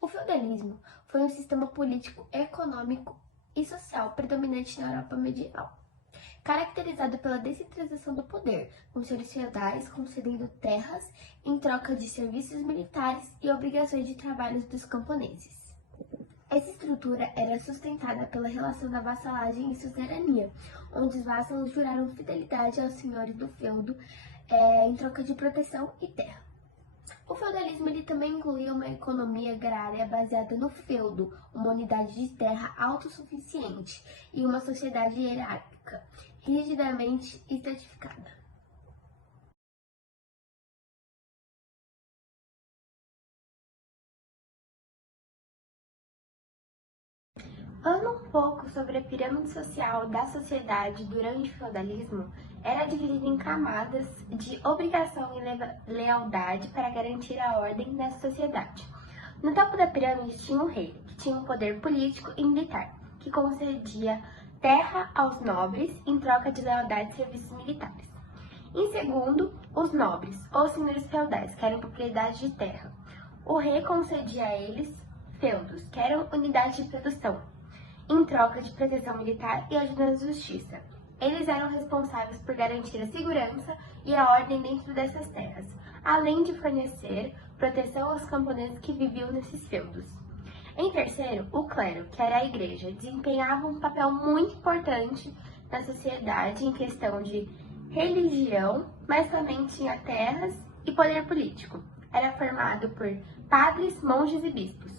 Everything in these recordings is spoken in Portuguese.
O feudalismo foi um sistema político, econômico e social predominante na Europa medieval, caracterizado pela descentralização do poder, com senhores feudais concedendo terras em troca de serviços militares e obrigações de trabalho dos camponeses. Essa estrutura era sustentada pela relação da vassalagem e suzerania, onde os vassalos juraram fidelidade aos senhores do feudo em troca de proteção e terra. O feudalismo ele também incluía uma economia agrária baseada no feudo, uma unidade de terra autossuficiente e uma sociedade hierárquica, rigidamente estratificada. Falando um pouco sobre a pirâmide social da sociedade durante o feudalismo, era dividida em camadas de obrigação e lealdade para garantir a ordem nessa sociedade. No topo da pirâmide tinha um rei, que tinha um poder político e militar, que concedia terra aos nobres em troca de lealdade e serviços militares. Em segundo, os nobres, ou senhores feudais, que eram propriedade de terra. O rei concedia a eles feudos, que eram unidades de produção, em troca de proteção militar e ajuda na justiça. Eles eram responsáveis por garantir a segurança e a ordem dentro dessas terras, além de fornecer proteção aos camponeses que viviam nesses feudos. Em terceiro, o clero, que era a igreja, desempenhava um papel muito importante na sociedade em questão de religião, mas também tinha terras e poder político. Era formado por padres, monges e bispos.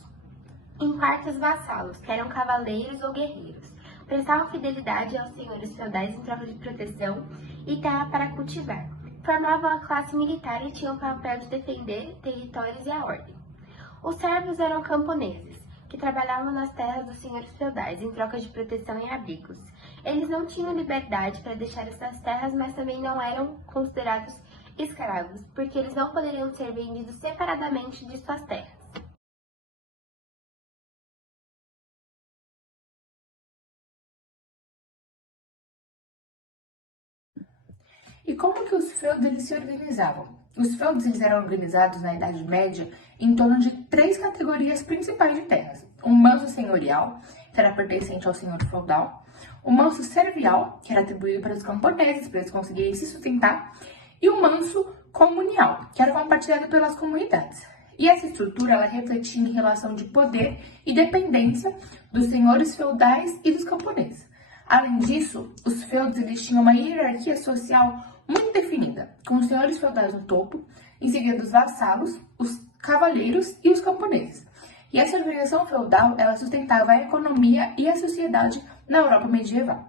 Em quartos, vassalos, que eram cavaleiros ou guerreiros, prestavam fidelidade aos senhores feudais em troca de proteção e terra para cultivar. Formavam a classe militar e tinham o papel de defender territórios e a ordem. Os servos eram camponeses, que trabalhavam nas terras dos senhores feudais em troca de proteção e abrigos. Eles não tinham liberdade para deixar essas terras, mas também não eram considerados escravos, porque eles não poderiam ser vendidos separadamente de suas terras. E como que os feudos eles se organizavam? Os feudos eles eram organizados na Idade Média em torno de três categorias principais de terras. O manso senhorial, que era pertencente ao senhor feudal, o manso servial, que era atribuído para os camponeses, para eles conseguirem se sustentar, e o manso comunial, que era compartilhado pelas comunidades. E essa estrutura ela refletia em relação de poder e dependência dos senhores feudais e dos camponeses. Além disso, os feudos eles tinham uma hierarquia social muito definida, com os senhores feudais no topo, em seguida os vassalos, os cavaleiros e os camponeses. E essa organização feudal ela sustentava a economia e a sociedade na Europa medieval.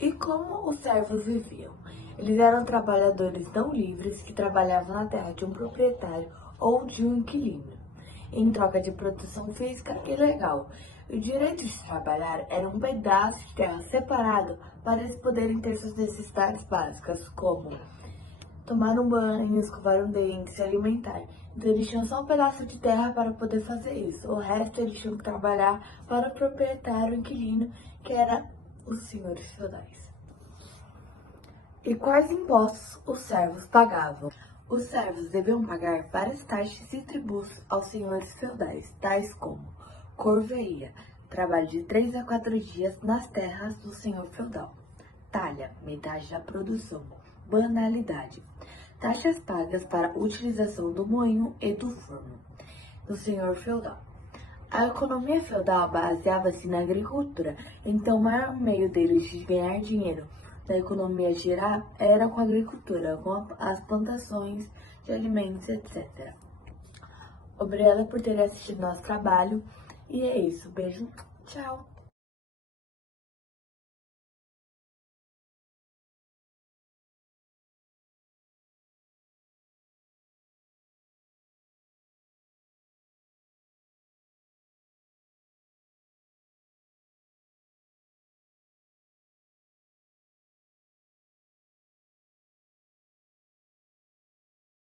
E como os servos viviam? Eles eram trabalhadores não livres que trabalhavam na terra de um proprietário ou de um inquilino, em troca de proteção física e legal. O direito de trabalhar era um pedaço de terra separado para eles poderem ter suas necessidades básicas, como tomar um banho, escovar um dente, se alimentar. Então eles tinham só um pedaço de terra para poder fazer isso. O resto eles tinham que trabalhar para o proprietário, o inquilino, que era os senhores feudais. E quais impostos os servos pagavam? Os servos deviam pagar várias taxas e tributos aos senhores feudais, tais como corveia, trabalho de 3 a 4 dias nas terras do senhor feudal, talha, metade da produção, banalidade, taxas pagas para a utilização do moinho e do forno do senhor feudal. A economia feudal baseava-se na agricultura, então o maior meio deles de ganhar dinheiro da economia geral era com a agricultura, com as plantações de alimentos, etc. Obrigada por ter assistido nosso trabalho e é isso. Beijo, tchau!